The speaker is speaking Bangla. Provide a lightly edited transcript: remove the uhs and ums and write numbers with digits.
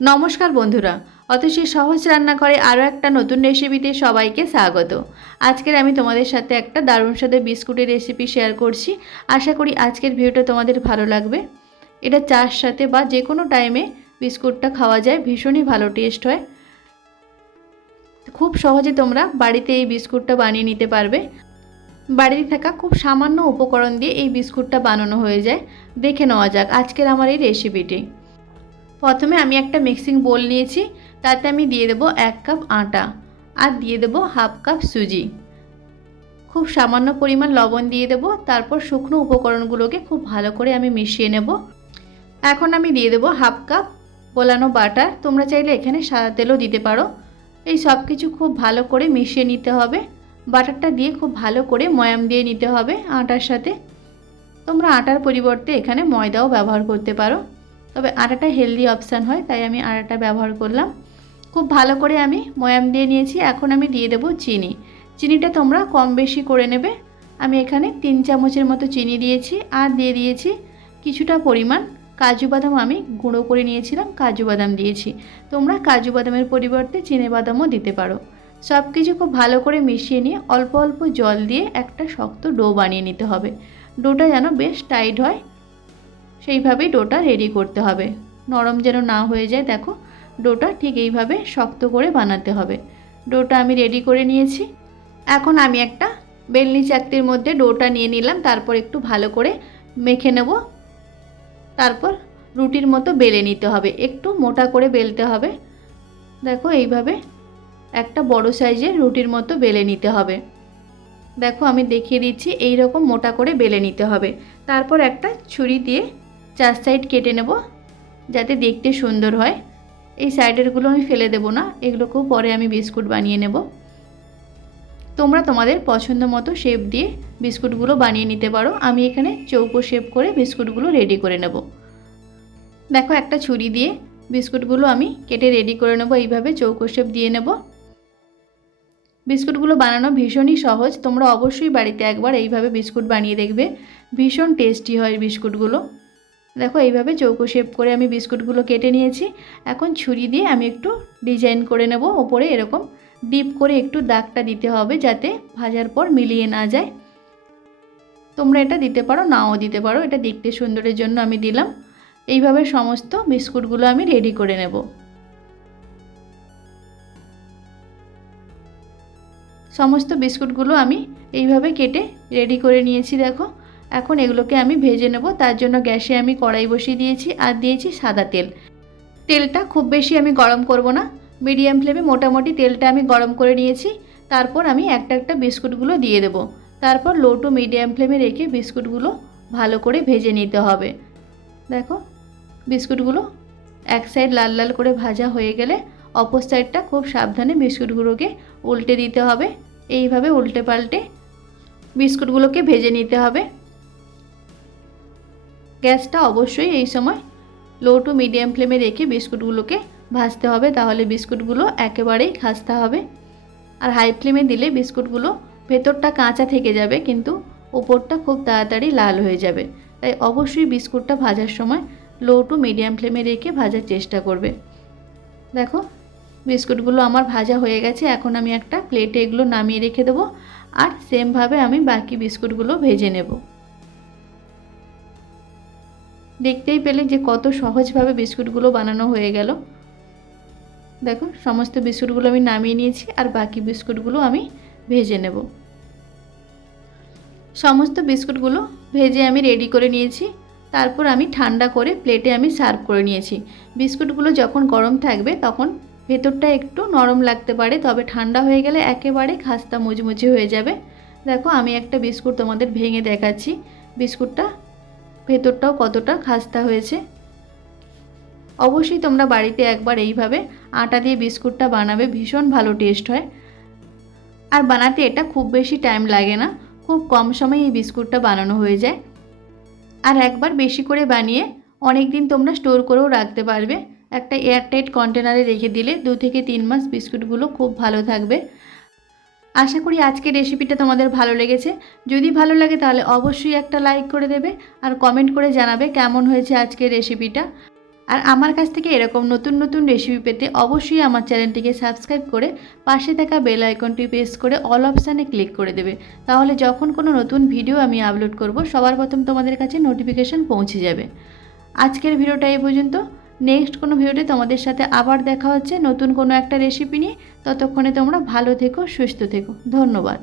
নমস্কার বন্ধুরা, অতসী সহজ রান্নাঘরে আরও একটা নতুন রেসিপিতে সবাইকে স্বাগত। আজকের আমি তোমাদের সাথে একটা দারুণ স্বাদের বিস্কুটের রেসিপি শেয়ার করছি। আশা করি আজকের ভিডিওটা তোমাদের ভালো লাগবে। এটা চার সাথে বা যে কোনো টাইমে বিস্কুটটা খাওয়া যায়, ভীষণই ভালো টেস্ট হয়। খুব সহজে তোমরা বাড়িতে এই বিস্কুটটা বানিয়ে নিতে পারবে। বাড়িতে থাকা খুব সামান্য উপকরণ দিয়ে এই বিস্কুটটা বানানো হয়ে যায়। দেখে নেওয়া যাক আজকের আমার এই রেসিপিটি। প্রথমে আমি একটা মিক্সিং বোল নিয়েছি, তাতে আমি দিয়ে দেবো 1 কাপ আটা আর দিয়ে দেবো হাফ কাপ সুজি। খুব সামান্য পরিমাণ লবণ দিয়ে দেবো। তারপর শুকনো উপকরণগুলোকে খুব ভালো করে আমি মিশিয়ে নেব। এখন আমি দিয়ে দেবো হাফ কাপ গোলানো বাটার। তোমরা চাইলে এখানে সাদা তেলও দিতে পারো। এই সব কিছু খুব ভালো করে মিশিয়ে নিতে হবে। বাটারটা দিয়ে খুব ভালো করে ময়াম দিয়ে নিতে হবে আটার সাথে। তোমরা আটার পরিবর্তে এখানে ময়দাও ব্যবহার করতে পারো, তবে আটাটা হেলদি অপশান হয়, তাই আমি আটাটা ব্যবহার করলাম। খুব ভালো করে আমি ময়াম দিয়ে নিয়েছি। এখন আমি দিয়ে দেবো চিনি। চিনিটা তোমরা কম বেশি করে নেবে। আমি এখানে 3 চামচের মতো চিনি দিয়েছি আর দিয়ে দিয়েছি কিছুটা পরিমাণ কাজু বাদাম। আমি গুঁড়ো করে নিয়েছিলাম, কাজু বাদাম দিয়েছি। তোমরা কাজু বাদামের পরিবর্তে চিনে বাদামও দিতে পারো। সব কিছু খুব ভালো করে মিশিয়ে নিয়ে অল্প অল্প জল দিয়ে একটা শক্ত ডো বানিয়ে নিতে হবে। ডোটা যেন বেশ টাইট হয়, সেইভাবেই ডোটা রেডি করতে হবে। নরম যেন না হয়ে যায়। দেখো, ডোটা ঠিক এইভাবে শক্ত করে বানাতে হবে। ডোটা আমি রেডি করে নিয়েছি। এখন আমি একটা বেলনি চাকতির মধ্যে ডোটা নিয়ে নিলাম। তারপর একটু ভালো করে মেখে নেব। তারপর রুটির মতো বেলে নিতে হবে, একটু মোটা করে বেলতে হবে। দেখো, এইভাবে একটা বড় সাইজের রুটির মতো বেলে নিতে হবে। দেখো, আমি দেখিয়ে দিচ্ছি, এই রকম মোটা করে বেলে নিতে হবে। তারপর একটা ছুরি দিয়ে 4 সাইড কেটে নেব, যাতে দেখতে সুন্দর হয়। এই সাইডেরগুলো আমি ফেলে দেব না, এগুলোকেও পরে আমি বিস্কুট বানিয়ে নেব। তোমরা তোমাদের পছন্দ মতো শেপ দিয়ে বিস্কুটগুলো বানিয়ে নিতে পারো। আমি এখানে চৌকো শেপ করে বিস্কুটগুলো রেডি করে নেব। দেখো, একটা ছুরি দিয়ে বিস্কুটগুলো আমি কেটে রেডি করে নেব। এইভাবে চৌকো শেপ দিয়ে নেব। বিস্কুটগুলো বানানো ভীষণই সহজ। তোমরা অবশ্যই বাড়িতে একবার এইভাবে বিস্কুট বানিয়ে দেখবে, ভীষণ টেস্টি হয় বিস্কুটগুলো। দেখো, এইভাবে চৌকো শেপ করে আমি বিস্কুটগুলো কেটে নিয়েছি। এখন ছুরি দিয়ে আমি একটু ডিজাইন করে নেব। ওপরে এরকম ডিপ করে একটু দাগটা দিতে হবে, যাতে ভাজার পর মিলিয়ে না যায়। তোমরা এটা দিতে পারো, নাও দিতে পারো, এটা দেখতে সুন্দরের জন্য আমি দিলাম। এইভাবে সমস্ত বিস্কুটগুলো আমি রেডি করে নেব। সমস্ত বিস্কুটগুলো আমি এইভাবে কেটে রেডি করে নিয়েছি। দেখো, এখন এগুলোকে আমি ভেজে নেব। তার জন্য গ্যাসে আমি কড়াই বসিয়ে দিয়েছি আর দিয়েছি সাদা তেল। তেলটা খুব বেশি আমি গরম করব না, মিডিয়াম ফ্লেমে মোটামুটি তেলটা আমি গরম করে নিয়েছি। তারপর আমি একটা একটা বিস্কুটগুলো দিয়ে দেব। তারপর লো টু মিডিয়াম ফ্লেমে রেখে বিস্কুটগুলো ভালো করে ভেজে নিতে হবে। দেখো, বিস্কুটগুলো এক সাইড লাল লাল করে ভাজা হয়ে গেলে অপর সাইডটা খুব সাবধানে বিস্কুটগুলোকে উল্টে দিতে হবে। এইভাবে উল্টে পাল্টে বিস্কুটগুলোকে ভেজে নিতে হবে। গ্যাসটা অবশ্যই এই সময় লো টু মিডিয়াম ফ্লেমে রেখে বিস্কুটগুলোকে ভাজতে হবে, তাহলে বিস্কুটগুলো একেবারেই খাস্তা হবে। আর হাই ফ্লেমে দিলে বিস্কুটগুলো ভেতরটা কাঁচা থেকে যাবে, কিন্তু উপরটা খুব তাড়াতাড়ি লাল হয়ে যাবে। তাই অবশ্যই বিস্কুটটা ভাজার সময় লো টু মিডিয়াম ফ্লেমে রেখে ভাজার চেষ্টা করবে। দেখো, বিস্কুটগুলো আমার ভাজা হয়ে গেছে। এখন আমি একটা প্লেটে এগুলো নামিয়ে রেখে দেবো, আর সেমভাবে আমি বাকি বিস্কুটগুলো ভেজে নেব। দেখতেই পেলে যে কত সহজভাবে বিস্কুটগুলো বানানো হয়ে গেল। দেখো, সমস্ত বিস্কুটগুলো আমি নামিয়ে নিয়েছি আর বাকি বিস্কুটগুলো আমি ভেজে নেব। সমস্ত বিস্কুটগুলো ভেজে আমি রেডি করে নিয়েছি। তারপর আমি ঠান্ডা করে প্লেটে আমি সার্ভ করে নিয়েছি। বিস্কুটগুলো যখন গরম থাকবে তখন ভেতরটা একটু নরম লাগতে পারে, তবে ঠান্ডা হয়ে গেলে একেবারে খাস্তা মুচমুচে হয়ে যাবে। দেখো, আমি একটা বিস্কুট তোমাদের ভেঙে দেখাচ্ছি, বিস্কুটটা ভেতরটাও কতটা খাস্তা হয়েছে। অবশ্যই তোমরা বাড়িতে একবার এইভাবে আটা দিয়ে বিস্কুটটা বানাবে, ভীষণ ভালো টেস্ট হয়। আর বানাতে এটা খুব বেশি টাইম লাগে না, খুব কম সময়ে এই বিস্কুটটা বানানো হয়ে যায়। আর একবার বেশি করে বানিয়ে অনেক দিন তোমরা স্টোর করেও রাখতে পারবে। একটা এয়ারটাইট কন্টেনারে রেখে দিলে 2 থেকে 3 মাস বিস্কুটগুলো খুব ভালো থাকবে। আশা করি আজকের রেসিপিটা তোমাদের ভালো লেগেছে। যদি ভালো লাগে তাহলে অবশ্যই একটা লাইক করে দেবে আর কমেন্ট করে জানাবে কেমন হয়েছে আজকের রেসিপিটা। আর আমার কাছ থেকে এরকম নতুন নতুন রেসিপি পেতে অবশ্যই আমার চ্যানেলটিকে সাবস্ক্রাইব করে পাশে থাকা বেল আইকনটি প্রেস করে অল অপশানে ক্লিক করে দেবে। তাহলে যখন কোনো নতুন ভিডিও আমি আপলোড করব সবার প্রথম তোমাদের কাছে নোটিফিকেশান পৌঁছে যাবে। আজকের ভিডিওটা এই পর্যন্ত। নেক্সট কোনো ভিডিওতে তোমাদের সাথে আবার দেখা হচ্ছে নতুন কোনো একটা রেসিপি নিয়ে। ততক্ষণে তোমরা ভালো থেকো, সুস্থ থেকো। ধন্যবাদ।